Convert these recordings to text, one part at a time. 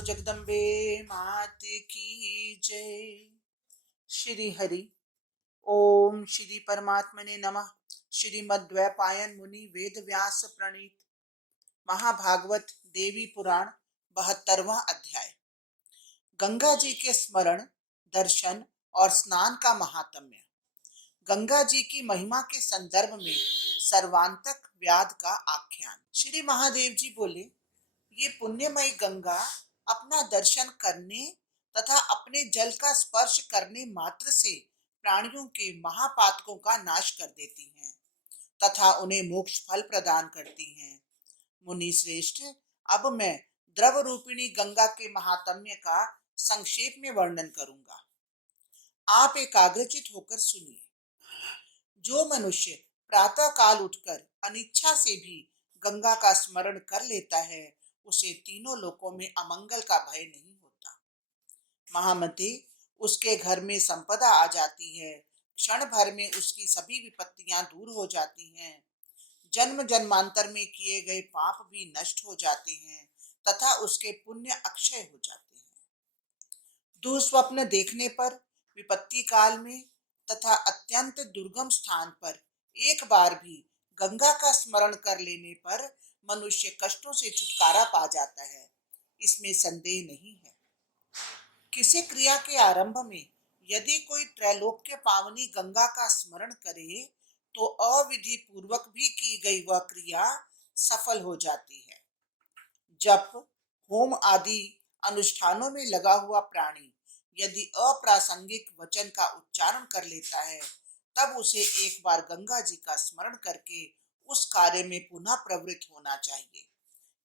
बोलो जगदम्बे मात की जय। श्री हरि ओम श्री परमात्मने नमः। श्रीमद्वैपायन मुनि वेद व्यास प्रणीत महाभागवत देवी पुराण 72वां अध्याय। गंगा जी के स्मरण, दर्शन और स्नान का महात्म्य। गंगा जी की महिमा के संदर्भ में सर्वांतक व्याध का आख्यान। श्री महादेव जी बोले, ये पुण्यमयी गंगा अपना दर्शन करने तथा अपने जल का स्पर्श करने मात्र से प्राणियों के महापातकों का नाश कर देती हैं तथा उन्हें मोक्ष फल प्रदान करती हैं। मुनि श्रेष्ठ, अब मैं द्रव रूपिणी गंगा के महात्म्य का संक्षेप में वर्णन करूंगा। आप एकाग्रचित होकर सुनिए। जो मनुष्य प्रातः काल उठकर अनिच्छा से भी गंगा का स्मरण कर लेता है, उसे तीनों लोकों में अमंगल का भय नहीं होता। महामते, उसके घर में संपदा आ जाती है, क्षण भर में उसकी सभी विपत्तियां दूर हो जाती हैं, जन्म जन्मांतर में किए गए पाप भी नष्ट हो जाते हैं तथा उसके पुण्य अक्षय हो जाते हैं। दुस्वप्न देखने पर, विपत्ति काल में तथा अत्यंत दुर्गम स्थान पर एक बार भी गंगा का स्मरण कर लेने पर मनुष्य कष्टों से छुटकारा पा जाता है, इसमें संदेह नहीं है। किसी क्रिया के आरंभ में यदि कोई त्रैलोक्य पावनी गंगा का स्मरण करे तो अविधि पूर्वक भी की गई वह क्रिया सफल हो जाती है। जप, होम आदि अनुष्ठानों में लगा हुआ प्राणी यदि अप्रासंगिक वचन का उच्चारण कर लेता है, तब उसे एक बार गंगा जी का स्मरण करके उस कार्य में पुनः प्रवृत्त होना चाहिए।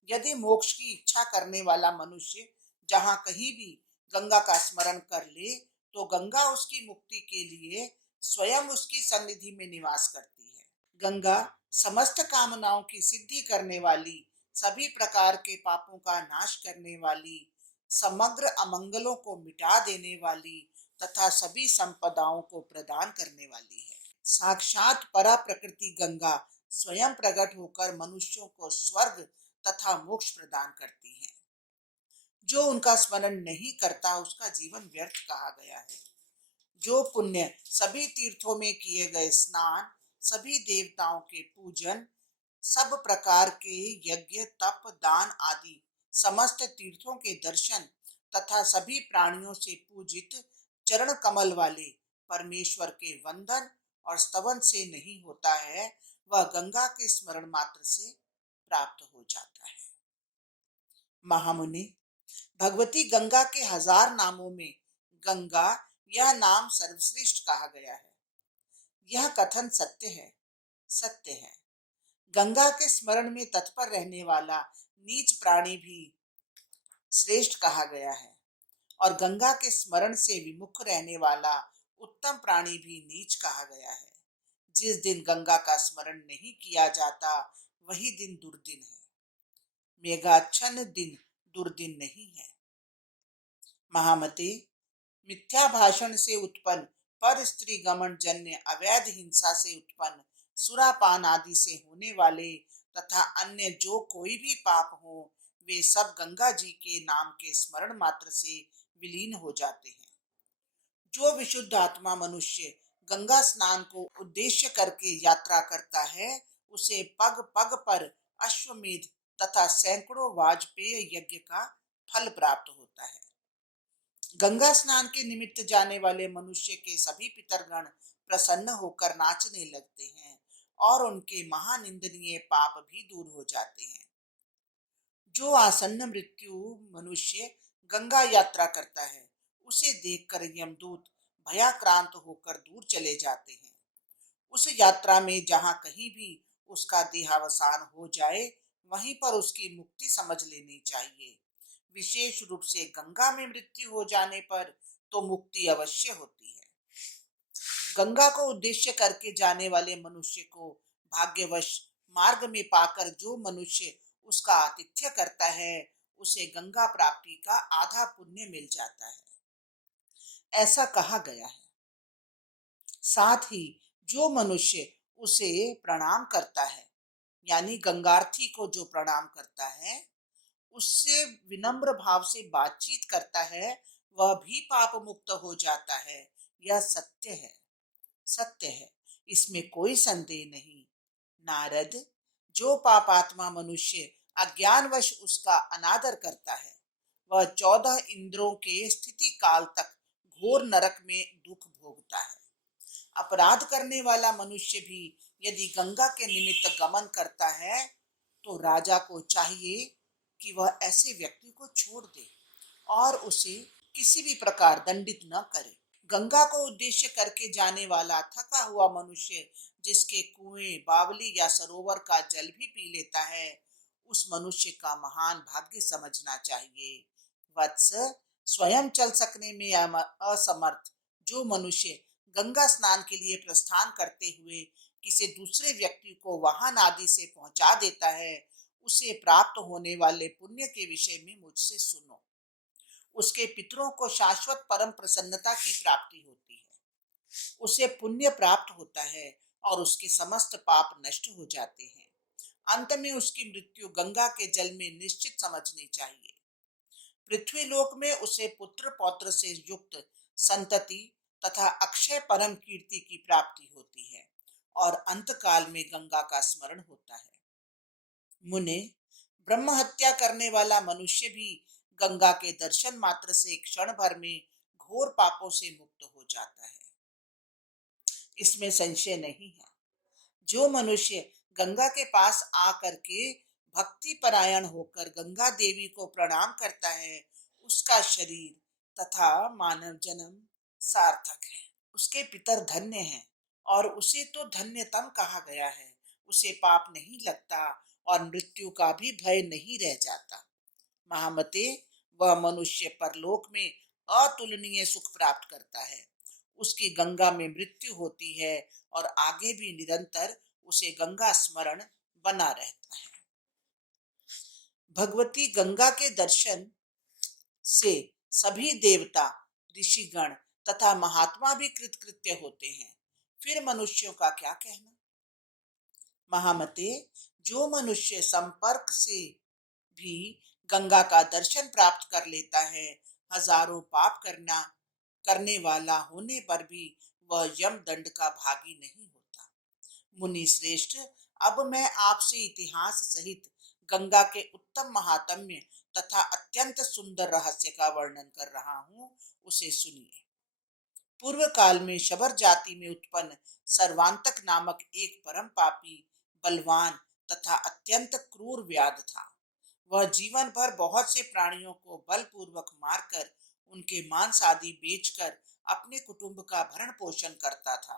यदि मोक्ष की इच्छा करने वाला मनुष्य जहाँ कहीं भी गंगा का स्मरण कर ले, तो गंगा उसकी मुक्ति के लिए स्वयं उसकी सन्निधि में निवास करती है। गंगा समस्त कामनाओं की सिद्धि करने वाली, सभी प्रकार के पापों का नाश करने वाली, समग्र अमंगलों को मिटा देने वाली तथा सभी संपदाओं को प्रदान करने वाली है। साक्षात परा प्रकृति गंगा स्वयं प्रकट होकर मनुष्यों को स्वर्ग तथा मोक्ष प्रदान करती है। जो उनका स्मरण नहीं करता उसका जीवन व्यर्थ कहा गया है। जो पुण्य सभी तीर्थों में किए गए स्नान, सभी देवताओं के पूजन, सब प्रकार के यज्ञ, तप, दान आदि समस्त तीर्थों के दर्शन तथा सभी प्राणियों से पूजित चरण कमल वाले परमेश्वर के वंदन और स्तवन से नहीं होता है, वह गंगा के स्मरण मात्र से प्राप्त हो जाता है। महामुनि, भगवती गंगा के 1000 नामों में गंगा यह नाम सर्वश्रेष्ठ कहा गया है। यह कथन सत्य है, सत्य है। गंगा के स्मरण में तत्पर रहने वाला नीच प्राणी भी श्रेष्ठ कहा गया है और गंगा के स्मरण से विमुख रहने वाला उत्तम प्राणी भी नीच कहा गया है। जिस दिन गंगा का स्मरण नहीं किया जाता, वही दिन दुर्दिन है। मेघाच्छन्न दिन दुर्दिन नहीं है। महामते, मिथ्या भाषण से उत्पन्न, पर स्त्री गमन जन्य अवैध हिंसा से उत्पन्न, सुरापान आदि से होने वाले तथा अन्य जो कोई भी पाप हो, वे सब गंगा जी के नाम के स्मरण मात्र से विलीन हो जाते हैं। जो विशुद्ध आत्मा मनुष्य गंगा स्नान को उद्देश्य करके यात्रा करता है, उसे पग पग पर अश्वमेध तथा सैकड़ों वाजपेय यज्ञ का फल प्राप्त होता है। गंगा स्नान के निमित्त जाने वाले मनुष्य के सभी पितरगण प्रसन्न होकर नाचने लगते हैं और उनके महानिंदनीय पाप भी दूर हो जाते हैं। जो आसन्न मृत्यु मनुष्य गंगा यात्रा करता है, उसे देखकर यमदूत भयाक्रांत होकर दूर चले जाते हैं। उस यात्रा में जहां कहीं भी उसका देहावसान हो जाए, वहीं पर उसकी मुक्ति समझ लेनी चाहिए। विशेष रूप से गंगा में मृत्यु हो जाने पर तो मुक्ति अवश्य होती है। गंगा को उद्देश्य करके जाने वाले मनुष्य को भाग्यवश मार्ग में पाकर जो मनुष्य उसका आतिथ्य करता है, उसे गंगा प्राप्ति का आधा पुण्य मिल जाता है, ऐसा कहा गया है। साथ ही जो मनुष्य उसे प्रणाम करता है, यानी गंगार्थी को जो प्रणाम करता है, उससे विनम्र भाव से बातचीत करता है, वह भी पाप मुक्त हो जाता है। यह सत्य है, सत्य है, इसमें कोई संदेह नहीं। नारद, जो पापात्मा मनुष्य अज्ञानवश उसका अनादर करता है, वह 14 इंद्रों के स्थिति काल तक घोर नरक में दुख भोगता है। अपराध करने वाला मनुष्य भी यदि गंगा के निमित्त गमन करता है, तो राजा को चाहिए कि वह ऐसे व्यक्ति को छोड़ दे और उसे किसी भी प्रकार दंडित न करे। गंगा को उद्देश्य करके जाने वाला थका हुआ मनुष्य जिसके कुएं, बावली या सरोवर का जल भी पी लेता है, उस मनुष्य का महान भाग्य समझना चाहिए। वत्स, स्वयं चल सकने में असमर्थ जो मनुष्य गंगा स्नान के लिए प्रस्थान करते हुए किसी दूसरे व्यक्ति को वाहन आदि से पहुंचा देता है, उसे प्राप्त होने वाले पुण्य के विषय में मुझसे सुनो। उसके पितरों को शाश्वत परम प्रसन्नता की प्राप्ति होती है, उसे पुण्य प्राप्त होता है और उसके समस्त पाप नष्ट हो जाते हैं। अंत में उसकी मृत्यु गंगा के जल में निश्चित समझनी चाहिए। पृथ्वी लोक में उसे पुत्र पौत्र से युक्त संतति तथा अक्षय परम कीर्ति की प्राप्ति होती है और अंत काल में गंगा का स्मरण होता है। मुने, ब्रह्म हत्या करने वाला मनुष्य भी गंगा के दर्शन मात्र से क्षण भर में घोर पापों से मुक्त हो जाता है, इसमें संशय नहीं है। जो मनुष्य गंगा के पास आकर के भक्ति परायण होकर गंगा देवी को प्रणाम करता है, उसका शरीर तथा मानव जन्म सार्थक है। उसके पितर धन्य हैं और उसे तो धन्यतम कहा गया है। उसे पाप नहीं लगता और मृत्यु का भी भय नहीं रह जाता। महामते, वह मनुष्य परलोक में अतुलनीय सुख प्राप्त करता है। उसकी गंगा में मृत्यु होती है और आगे भी निरंतर उसे गंगा स्मरण बना रहता है। भगवती गंगा के दर्शन से सभी देवता, ऋषिगण तथा महात्मा भी कृतकृत्य होते हैं। फिर मनुष्यों का क्या कहना। महामते, जो मनुष्य संपर्क से भी गंगा का दर्शन प्राप्त कर लेता है, हजारों पाप करने वाला होने पर भी वह यम दंड का भागी नहीं होता। मुनि श्रेष्ठ, अब मैं आपसे इतिहास सहित गंगा के उत्तम महात्म्य तथा अत्यंत सुंदर रहस्य का वर्णन कर रहा हूँ, उसे सुनिए। पूर्व काल में शबर जाति में उत्पन्न सर्वांतक नामक एक परम पापी, बलवान तथा अत्यंत क्रूर व्याध था। वह जीवन भर बहुत से प्राणियों को बलपूर्वक मारकर उनके मांस आदि बेचकर अपने कुटुंब का भरण पोषण करता था।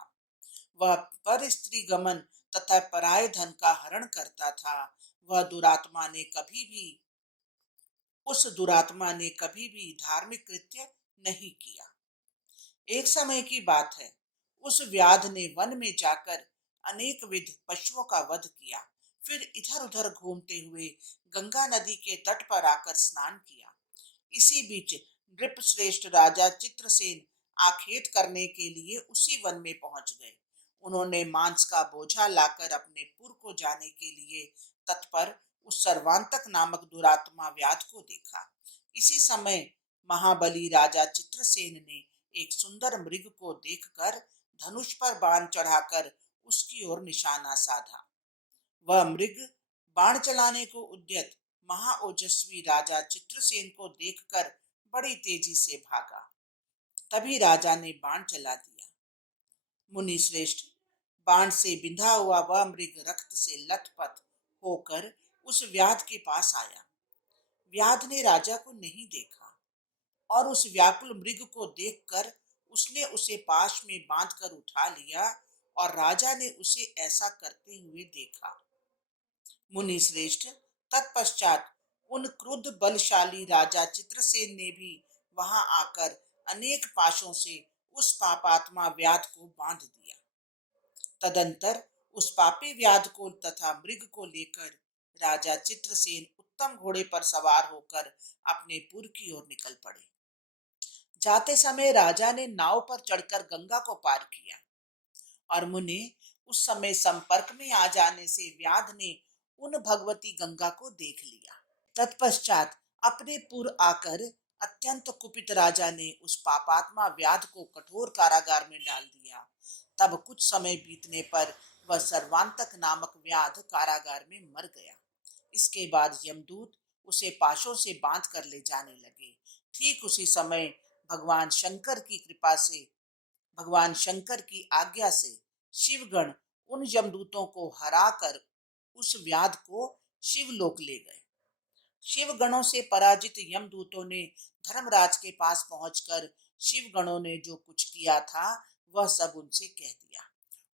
वह पर स्त्री गमन तथा पराये धन का हरण करता था। वह दुरात्मा ने कभी भी धार्मिक कृत्य नहीं किया। एक समय की बात है, उस व्याध ने वन में जाकर अनेक विध पशुओं का वध किया, फिर इधर उधर घूमते हुए गंगा नदी के तट पर आकर स्नान किया। इसी बीच नृप श्रेष्ठ राजा चित्रसेन आखेट करने के लिए उसी वन में पहुंच गए। उन्होंने मांस का बोझा लाकर अपने पुर को जाने के लिए तत्पर उस सर्वांतक नामक दुरात्मा व्याध को देखा। इसी समय महाबली राजा चित्रसेन ने एक सुंदर मृग को देखकर धनुष पर बाण चढ़ाकर उसकी ओर निशाना साधा। वह मृग बाण चलाने को उद्यत महाओजस्वी राजा चित्रसेन को देखकर बड़ी तेजी से भागा। तभी राजा ने बाण चला दिया। मुनि श्रेष्ठ, बाण से बिंधा हुआ वह मृग रक्त से लथपथ होकर उस व्याध के पास आया। व्याध ने राजा को नहीं देखा और उस व्याकुल मृग को देखकर उसने उसे पाश में बांधकर उठा लिया और राजा ने उसे ऐसा करते हुए देखा। मुनि श्रेष्ठ, तत्पश्चात उन क्रुद्ध बलशाली राजा चित्रसेन ने भी वहां आकर अनेक पाशों से उस पापात्मा व्याध को बांध दिया। तदंतर उस पापी व्याध को तथा मृग को लेकर राजा चित्रसेन उत्तम घोड़े पर सवार होकर अपने पुर की ओर निकल पड़े। जाते समय राजा ने नाव पर चढ़कर गंगा को पार किया और मुने, उस समय संपर्क में आ जाने से व्याध ने उन भगवती गंगा को देख लिया। तत्पश्चात अपने पुर आकर अत्यंत कुपित राजा ने उस पापात्मा व्याध को कठोर कारागार में डाल दिया। तब कुछ समय बीतने पर वह सर्वांतक नामक व्याध कारागार में मर गया। इसके बाद यमदूत उसे पाशों से बांध कर ले जाने लगे। ठीक उसी समय भगवान शंकर की कृपा से, भगवान शंकर की आज्ञा से शिवगण उन यमदूतों को हराकर उस व्याध को शिवलोक ले गए। शिवगणों से पराजित यमदूतों ने धर्मराज के पास पहुंचकर शिवगणों ने जो कुछ किया था वह सब उनसे कह दिया।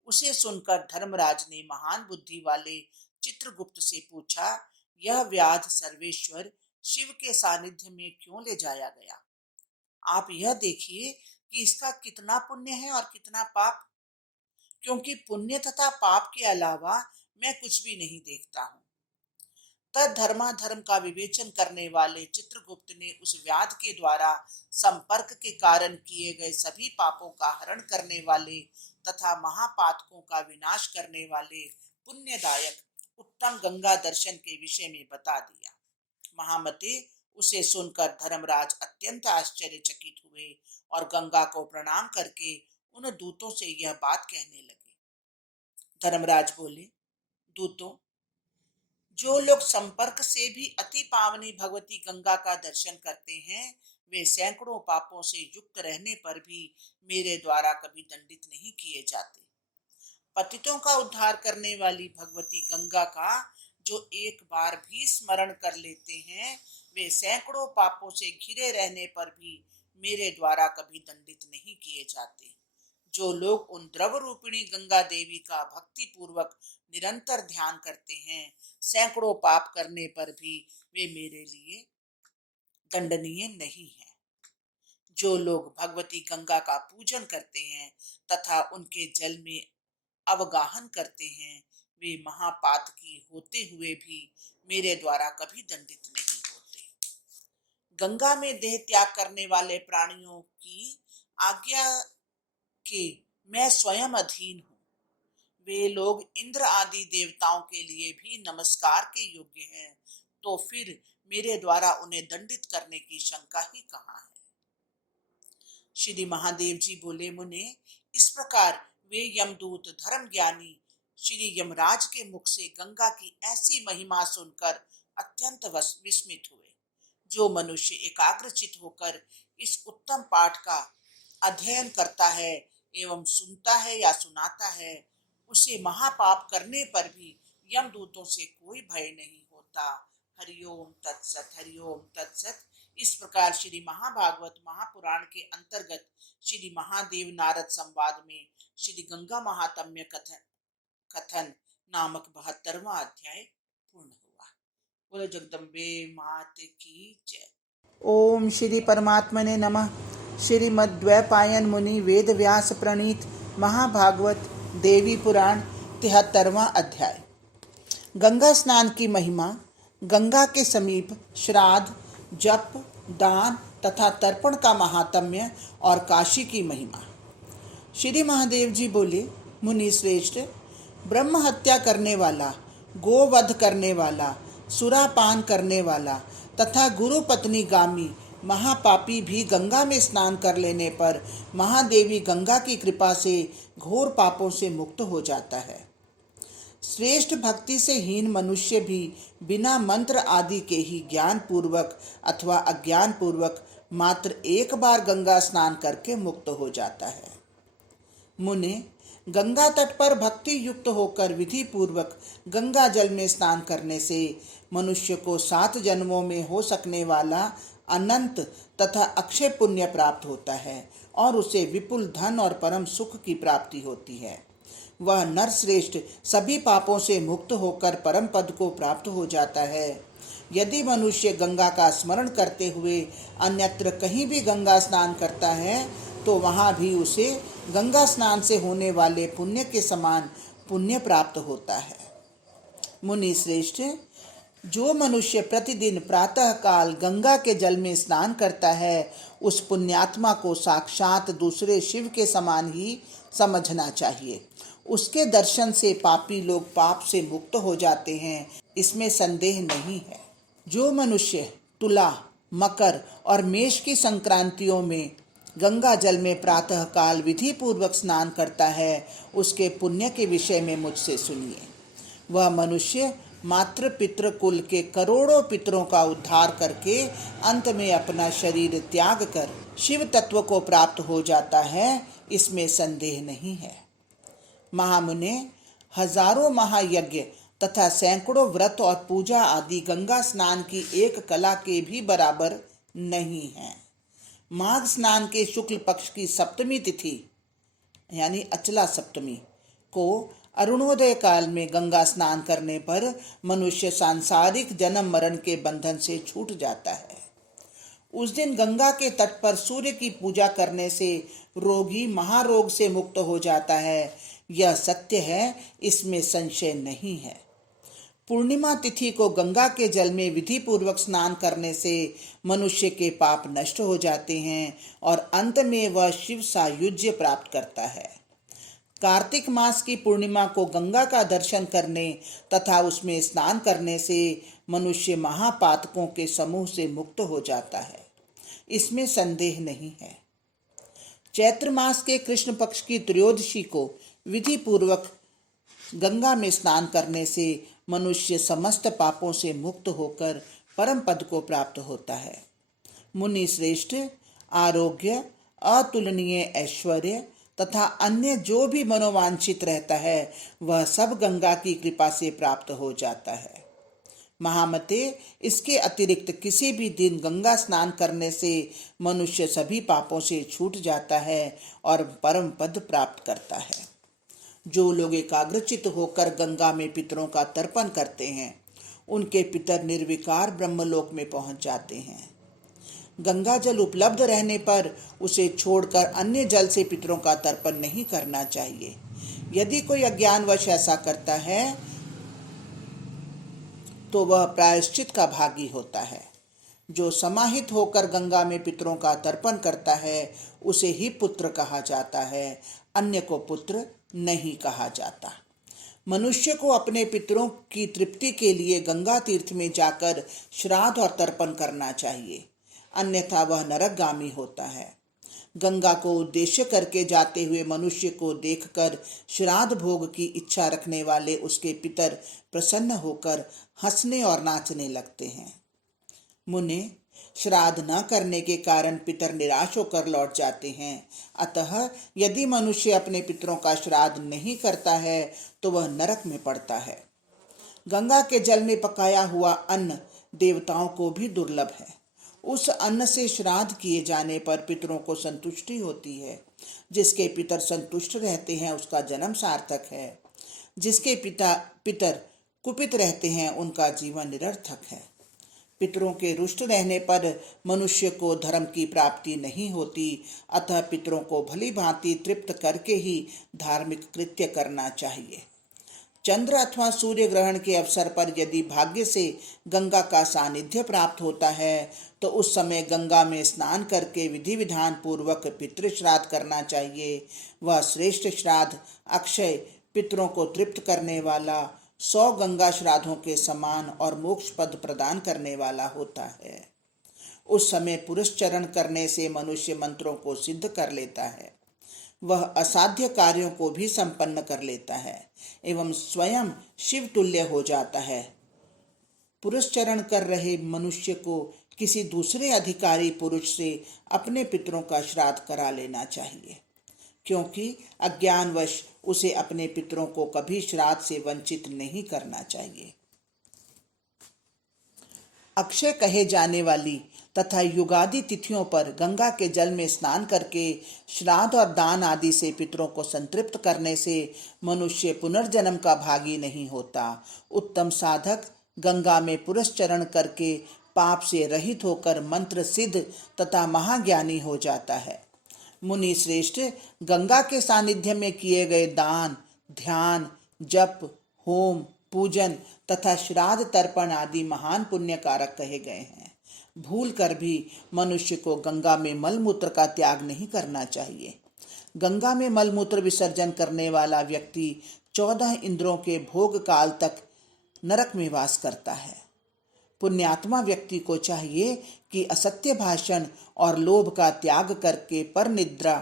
उसे सुनकर धर्मराज ने महान बुद्धि वाले चित्रगुप्त से पूछा, यह व्याध सर्वेश्वर शिव के सानिध्य में क्यों ले जाया गया? आप यह देखिए कि इसका कितना पुण्य है और कितना पाप, क्योंकि पुण्य तथा पाप के अलावा मैं कुछ भी नहीं देखता हूँ। तद धर्माधर्म का विवेचन करने वाले चित्रगुप्त ने उस व्याध के द्वारा संपर्क के कारण किए गए सभी पापों का हरण करने वाले तथा महापातकों का विनाश करने वाले पुण्यदायक उत्तम गंगा दर्शन के विषय में बता दिया। महामते, उसे सुनकर धर्मराज अत्यंत आश्चर्यचकित हुए और गंगा को प्रणाम करके उन दूतों से यह बात कहने लगे। धर्मराज बोले, दूतों, जो लोग संपर्क से भी अति पावनी भगवती गंगा का दर्शन करते हैं वे सैकड़ों पापों से युक्त रहने पर भी मेरे द्वारा कभी दंडित नहीं किए जाते। पतितों का उद्धार करने वाली भगवती गंगा का जो एक बार भी स्मरण कर लेते हैं वे सैकड़ों पापों से घिरे रहने पर भी मेरे द्वारा कभी दंडित नहीं किए जाते। जो लोग उन द्रव रूपिणी गंगा देवी का भक्ति पूर्वक निरंतर ध्यान करते हैं सैकड़ों पाप करने पर भी वे मेरे लिए दंडनीय नहीं है। जो लोग भगवती गंगा का पूजन करते हैं तथा उनके जल में अवगाहन करते हैं वे महापातकी होते हुए भी मेरे द्वारा कभी दंडित नहीं होते। गंगा में देह त्याग करने वाले प्राणियों की आज्ञा के मैं स्वयं अधीन हूँ। वे लोग इंद्र आदि देवताओं के लिए भी नमस्कार के योग्य हैं, तो फिर मेरे द्वारा उन्हें दंडित करने की शंका ही कहाँ है? श्री महादेव जी बोले, मुने, इस प्रकार वे यमदूत धर्म ज्ञानी श्री यमराज के मुख से गंगा की ऐसी महिमा सुनकर अत्यंत विस्मित हुए। जो मनुष्य एकाग्रचित होकर इस उत्तम पाठ का अध्ययन करता है एवं सुनता है या सुनाता है उसे महापाप करने पर भी यमदूतों से कोई भय नहीं होता। हरिओम तत्सत, हरिओम तत्सत। इस प्रकार श्री महाभागवत महापुराण के अंतर्गत श्री महादेव नारद संवाद में श्री गंगा महात्म्य कथन नामक 72वां अध्याय पूर्ण हुआ। बोलो जगदम्बे मात की जय। ओम श्री परमात्मने नमः। श्रीमद्वैपायन मुनि वेद व्यास प्रणीत महाभागवत देवी पुराण 73वां अध्याय। गंगा स्नान की महिमा, गंगा के समीप श्राद्ध, जप, दान तथा तर्पण का महात्म्य और काशी की महिमा। श्री महादेव जी बोले, मुनि श्रेष्ठ, ब्रह्म हत्या करने वाला, गोवध करने वाला, सुरापान करने वाला तथा गुरु पत्नी गामी महापापी भी गंगा में स्नान कर लेने पर महादेवी गंगा की कृपा से घोर पापों से मुक्त हो जाता है। श्रेष्ठ भक्ति से हीन मनुष्य भी बिना मंत्र आदि के ही ज्ञान पूर्वक अथवा अज्ञान पूर्वक मात्र एक बार गंगा स्नान करके मुक्त हो जाता है। मुने, गंगा तट पर भक्ति युक्त होकर विधि पूर्वक गंगा जल में स्नान करने से मनुष्य को 7 जन्मों में हो सकने वाला अनंत तथा अक्षय पुण्य प्राप्त होता है और उसे विपुल धन और परम सुख की प्राप्ति होती है। वह नरश्रेष्ठ सभी पापों से मुक्त होकर परम पद को प्राप्त हो जाता है। यदि मनुष्य गंगा का स्मरण करते हुए अन्यत्र कहीं भी गंगा स्नान करता है तो वहाँ भी उसे गंगा स्नान से होने वाले पुण्य के समान पुण्य प्राप्त होता है। मुनि श्रेष्ठ, जो मनुष्य प्रतिदिन प्रातः काल गंगा के जल में स्नान करता है उस पुण्यात्मा को साक्षात दूसरे शिव के समान ही समझना चाहिए। उसके दर्शन से पापी लोग पाप से मुक्त हो जाते हैं, इसमें संदेह नहीं है। जो मनुष्य तुला, मकर और मेष की संक्रांतियों में गंगा जल में प्रातः काल विधि पूर्वक स्नान करता है, उसके पुण्य के विषय में मुझसे सुनिए। वह मनुष्य मातृ पितृ कुल के करोड़ों पितरों का उद्धार करके अंत में अपना शरीर त्याग कर शिव तत्व को प्राप्त हो जाता है, इसमें संदेह नहीं है। महामुने, हजारों महायज्ञ तथा सैकड़ों व्रत और पूजा आदि गंगा स्नान की एक कला के भी बराबर नहीं है। माघ स्नान के शुक्ल पक्ष की सप्तमी तिथि यानी अचला सप्तमी को अरुणोदय काल में गंगा स्नान करने पर मनुष्य सांसारिक जन्म मरण के बंधन से छूट जाता है। उस दिन गंगा के तट पर सूर्य की पूजा करने से रोगी महारोग से मुक्त हो जाता है। यह सत्य है, इसमें संशय नहीं है। पूर्णिमा तिथि को गंगा के जल में विधि पूर्वक स्नान करने से मनुष्य के पाप नष्ट हो जाते हैं और अंत में वह शिव सायुज्य प्राप्त करता है। कार्तिक मास की पूर्णिमा को गंगा का दर्शन करने तथा उसमें स्नान करने से मनुष्य महापातकों के समूह से मुक्त हो जाता है, इसमें संदेह नहीं है। चैत्र मास के कृष्ण पक्ष की त्रयोदशी को विधि पूर्वक गंगा में स्नान करने से मनुष्य समस्त पापों से मुक्त होकर परम पद को प्राप्त होता है। मुनि श्रेष्ठ, आरोग्य, अतुलनीय ऐश्वर्य तथा अन्य जो भी मनोवांछित रहता है, वह सब गंगा की कृपा से प्राप्त हो जाता है। महामते, इसके अतिरिक्त किसी भी दिन गंगा स्नान करने से मनुष्य सभी पापों से छूट जाता है और परम पद प्राप्त करता है। जो लोग एकाग्रचित होकर गंगा में पितरों का तर्पण करते हैं, उनके पितर निर्विकार ब्रह्मलोक में पहुंच जाते हैं। गंगा जल उपलब्ध रहने पर उसे छोड़कर अन्य जल से पितरों का तर्पण नहीं करना चाहिए। यदि कोई अज्ञानवश ऐसा करता है तो वह प्रायश्चित का भागी होता है। जो समाहित होकर गंगा में पितरों का तर्पण करता है, उसे ही पुत्र कहा जाता है, अन्य को पुत्र नहीं कहा जाता। मनुष्य को अपने पितरों की तृप्ति के लिए गंगा तीर्थ में जाकर श्राद्ध और तर्पण करना चाहिए, अन्यथा वह नरकगामी होता है। गंगा को उद्देश्य करके जाते हुए मनुष्य को देखकर श्राद्ध भोग की इच्छा रखने वाले उसके पितर प्रसन्न होकर हंसने और नाचने लगते हैं। मुने, श्राद्ध न करने के कारण पितर निराश होकर लौट जाते हैं। अतः यदि मनुष्य अपने पितरों का श्राद्ध नहीं करता है तो वह नरक में पड़ता है। गंगा के जल में पकाया हुआ अन्न देवताओं को भी दुर्लभ है। उस अन्न से श्राद्ध किए जाने पर पितरों को संतुष्टि होती है। जिसके पितर संतुष्ट रहते हैं उसका जन्म सार्थक है। जिसके पितर कुपित रहते हैं उनका जीवन निरर्थक है। पितरों के रुष्ट रहने पर मनुष्य को धर्म की प्राप्ति नहीं होती, अतः पितरों को भली भांति तृप्त करके ही धार्मिक कृत्य करना चाहिए। चंद्र अथवा सूर्य ग्रहण के अवसर पर यदि भाग्य से गंगा का सानिध्य प्राप्त होता है तो उस समय गंगा में स्नान करके विधि विधान पूर्वक पितृ श्राद्ध करना चाहिए। वह श्रेष्ठ श्राद्ध अक्षय, पितरों को तृप्त करने वाला, 100 गंगा श्राद्धों के समान और मोक्ष पद प्रदान करने वाला होता है। उस समय पुरस्चरण करने से मनुष्य मंत्रों को सिद्ध कर लेता है। वह असाध्य कार्यों को भी संपन्न कर लेता है एवं स्वयं शिव तुल्य हो जाता है। पुरस्चरण कर रहे मनुष्य को किसी दूसरे अधिकारी पुरुष से अपने पितरों का श्राद्ध करा लेना चाहिए, क्योंकि अज्ञानवश उसे अपने पितरों को कभी श्राद्ध से वंचित नहीं करना चाहिए। अक्षय कहे जाने वाली तथा युगादि तिथियों पर गंगा के जल में स्नान करके श्राद्ध और दान आदि से पितरों को संतृप्त करने से मनुष्य पुनर्जन्म का भागी नहीं होता। उत्तम साधक गंगा में पुरस्चरण करके पाप से रहित होकर मंत्र सिद्ध तथा महाज्ञानी हो जाता है। मुनि श्रेष्ठ, गंगा के सानिध्य में किए गए दान, ध्यान, जप, होम, पूजन तथा श्राद्ध तर्पण आदि महान पुण्य कारक कहे गए हैं। भूल कर भी मनुष्य को गंगा में मलमूत्र का त्याग नहीं करना चाहिए। गंगा में मलमूत्र विसर्जन करने वाला व्यक्ति 14 इंद्रों के भोग काल तक नरक में वास करता है। पुण्यात्मा व्यक्ति को चाहिए कि असत्य भाषण और लोभ का त्याग करके पर निद्रा,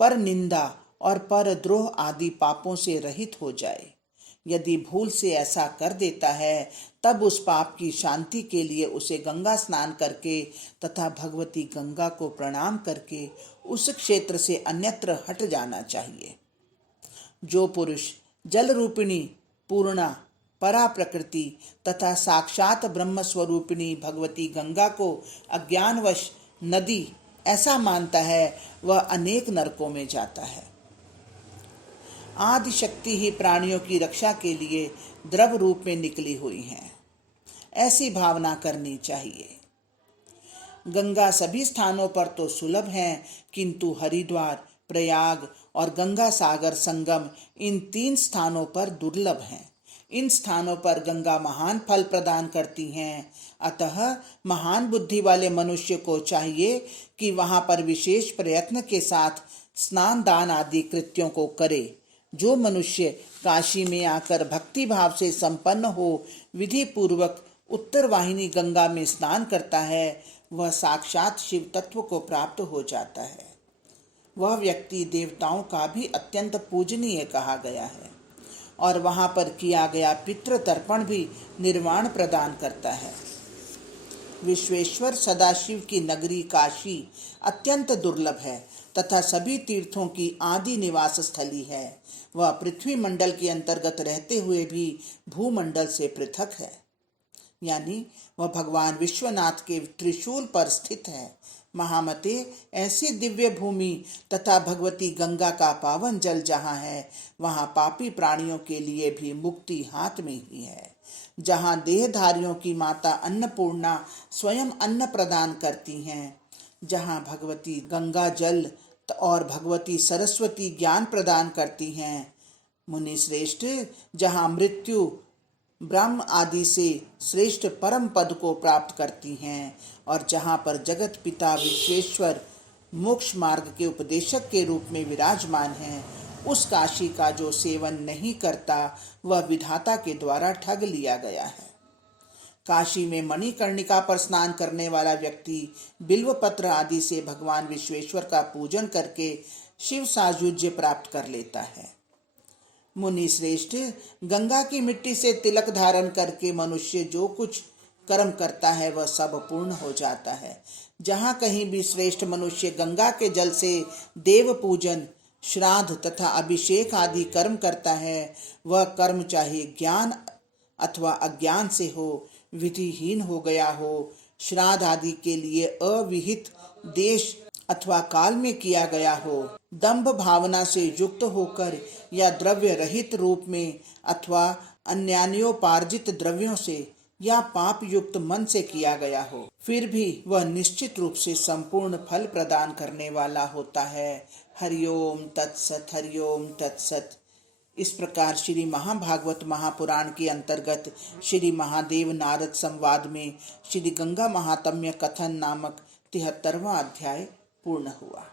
पर निंदा और पर द्रोह आदि पापों से रहित हो जाए। यदि भूल से ऐसा कर देता है तब उस पाप की शांति के लिए उसे गंगा स्नान करके तथा भगवती गंगा को प्रणाम करके उस क्षेत्र से अन्यत्र हट जाना चाहिए। जो पुरुष जल रूपिणी पूर्णा परा प्रकृति तथा साक्षात ब्रह्म स्वरूपिणी भगवती गंगा को अज्ञानवश नदी ऐसा मानता है वह अनेक नरकों में जाता है। आदि शक्ति ही प्राणियों की रक्षा के लिए द्रव रूप में निकली हुई हैं, ऐसी भावना करनी चाहिए। गंगा सभी स्थानों पर तो सुलभ है, किंतु हरिद्वार, प्रयाग और गंगा सागर संगम इन 3 स्थानों पर दुर्लभ हैं। इन स्थानों पर गंगा महान फल प्रदान करती हैं, अतः महान बुद्धि वाले मनुष्य को चाहिए कि वहां पर विशेष प्रयत्न के साथ स्नान दान आदि कृत्यों को करे। जो मनुष्य काशी में आकर भक्ति भाव से संपन्न हो विधि पूर्वक उत्तर वाहिनी गंगा में स्नान करता है वह साक्षात शिव तत्व को प्राप्त हो जाता है। वह व्यक्ति देवताओं का भी अत्यंत पूजनीय कहा गया है और वहां पर किया गया पितृ तर्पण भी निर्वाण प्रदान करता है। विश्वेश्वर सदाशिव की नगरी काशी अत्यंत दुर्लभ है तथा सभी तीर्थों की आदि निवास स्थली है। वह पृथ्वी मंडल के अंतर्गत रहते हुए भी भूमंडल से पृथक है, यानी वह भगवान विश्वनाथ के त्रिशूल पर स्थित है। महामते, ऐसी दिव्य भूमि तथा भगवती गंगा का पावन जल जहाँ है वहाँ पापी प्राणियों के लिए भी मुक्ति हाथ में ही है। जहाँ देहधारियों की माता अन्नपूर्णा स्वयं अन्न प्रदान करती हैं, जहाँ भगवती गंगा जल और भगवती सरस्वती ज्ञान प्रदान करती हैं, मुनि श्रेष्ठ, जहाँ मृत्यु ब्रह्म आदि से श्रेष्ठ परम पद को प्राप्त करती हैं और जहाँ पर जगत पिता विश्वेश्वर मोक्ष मार्ग के उपदेशक के रूप में विराजमान हैं, उस काशी का जो सेवन नहीं करता वह विधाता के द्वारा ठग लिया गया है। काशी में मणिकर्णिका पर स्नान करने वाला व्यक्ति बिल्व पत्र आदि से भगवान विश्वेश्वर का पूजन करके शिव सायुज्य प्राप्त कर लेता है। मुनि श्रेष्ठ, गंगा की मिट्टी से तिलक धारण करके मनुष्य जो कुछ कर्म करता है वह सब पूर्ण हो जाता है। जहाँ कहीं भी श्रेष्ठ मनुष्य गंगा के जल से देव पूजन, श्राद्ध तथा अभिषेक आदि कर्म करता है वह कर्म चाहे ज्ञान अथवा अज्ञान से हो, विधिहीन हो गया हो, श्राद्ध आदि के लिए अविहित देश अथवा काल में किया गया हो, दंभ भावना से युक्त होकर या द्रव्य रहित रूप में अथवा अन्यान्योपार्जित द्रव्यों से या पाप युक्त मन से किया गया हो, फिर भी वह निश्चित रूप से संपूर्ण फल प्रदान करने वाला होता है। हरिओम तत्सत, हरिओम तत्सत। इस प्रकार श्री महाभागवत महापुराण के अंतर्गत श्री महादेव नारद संवाद में श्री गंगा महात्म्य कथन नामक 73वां अध्याय पूर्ण हुआ।